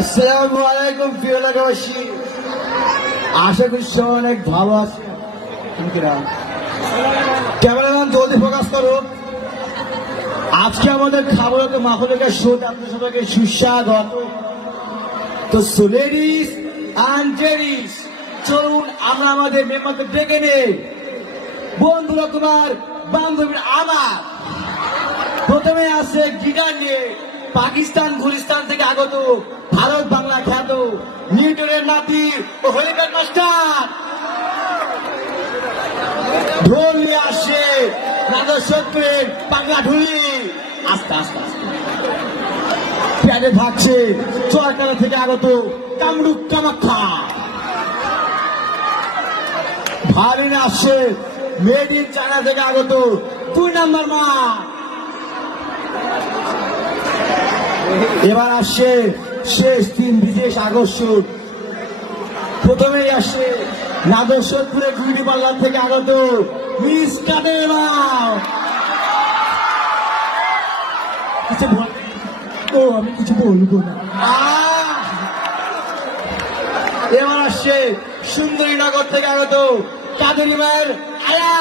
আসসালামু আলাইকুম প্রিয় এলাকাবাসী, আশা করি সবাই অনেক ভালো আছে। ক্যামেরাম্যান জলদি ফোকাস করো। আজকে আমাদের খাবার তো মাখনের শোতে আপনাদের সবাইকে সুস্বাগত। তো লেডিস অ্যান্ড জেন্টস, চলুন আমরা আমাদের মেম্বারকে ডেকে নেই। বন্ধুরা তোমার, বান্ধবীর আমার। প্রথমে আছে গিটার নিয়ে পাকিস্তান গুলিস্তান থেকে আগত ভারত বাংলা খ্যাত নিউটনের নাতি ও হলিকার মাস্টার। ঢোল নিয়ে আসে নাগেশ্বরের পাগলা ঢুলি। আস্তে আস্তে আস্তে প্যাডে থাকছে চুয়াডাঙ্গা থেকে আগত কামরূপ কামাখ্যা। ভারিনে আসছে মেড ইন চায়না থেকে আগত 2 নম্বর মা। এবার আসছে শেষ 3 বিশেষ আকর্ষণ। প্রথমেই আসছে নাগেশ্বরপুরের বিউটি পার্লার থেকে আগত মিস কাদেমা। আমি কিছু বলবো না। এবার আসছে সুন্দরীনগর থেকে আগত কাদেরি মায়ের আয়া।